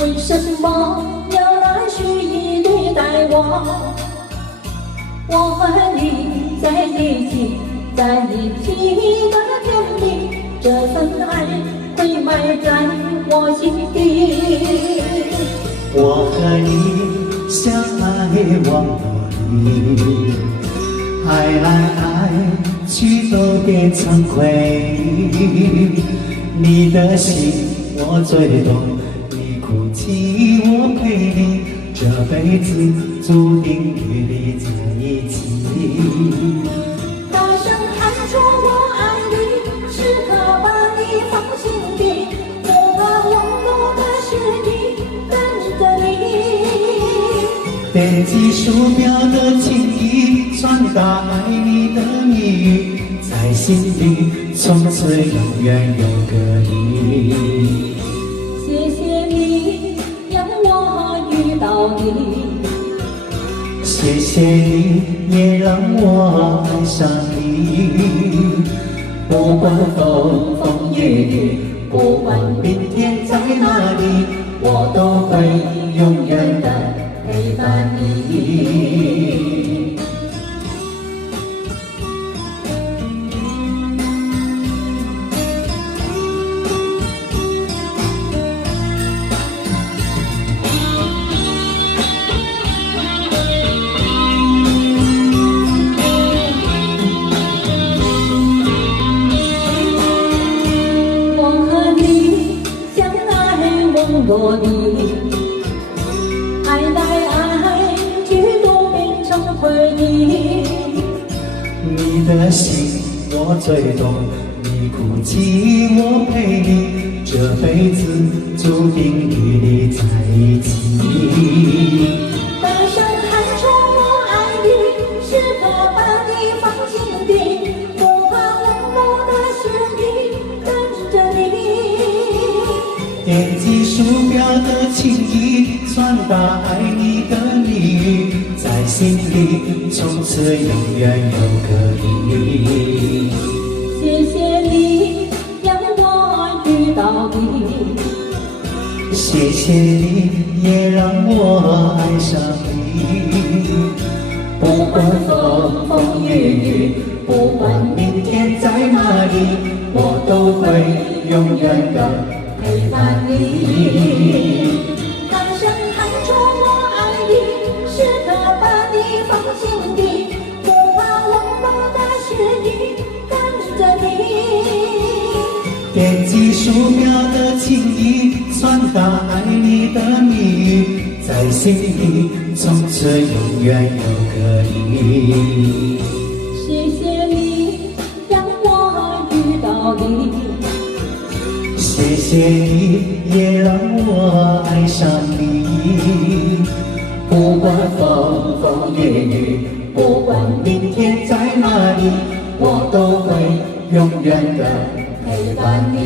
为什么要来虚以对待我？我和你在一起，在一起的天地，这份爱会埋在我心底。我和你相爱往里，爱来爱去都变成回忆。你的心我最懂，你哭泣我陪你，这辈子注定与你在一起。大声喊出我爱你，时刻把你放心底，不怕忘我的是你，等着你。点击鼠标的情意，传达爱你的蜜语，在心里从此永远有个你。谢谢你让我遇到你，谢谢你也让我爱上你。不管风风雨雨，不管明天在哪里，我都会永远的陪伴你。落地，爱来爱去都变成回忆。你的心我最懂，你哭泣我陪你，这辈子注定与你在一起。大声喊出我爱你，时刻把你放心底，不怕忘我的是你，等着你。点击鼠标的情意，传达爱你的蜜语，在心里从此永远有个你。谢谢你让我遇到你，谢谢你也让我爱上你。不管风风雨雨，不管明天在哪里，我都会永远的陪伴你。大声喊出我爱你，时刻把你放心底，不怕忘我的是你，等着你。点击鼠标的情意，传达爱你的蜜语，在心里从此永远有个你。谢谢你让我遇到你，谢谢你也让我爱上你。不管风风雨雨，不管明天在哪里，我都会永远的陪伴你。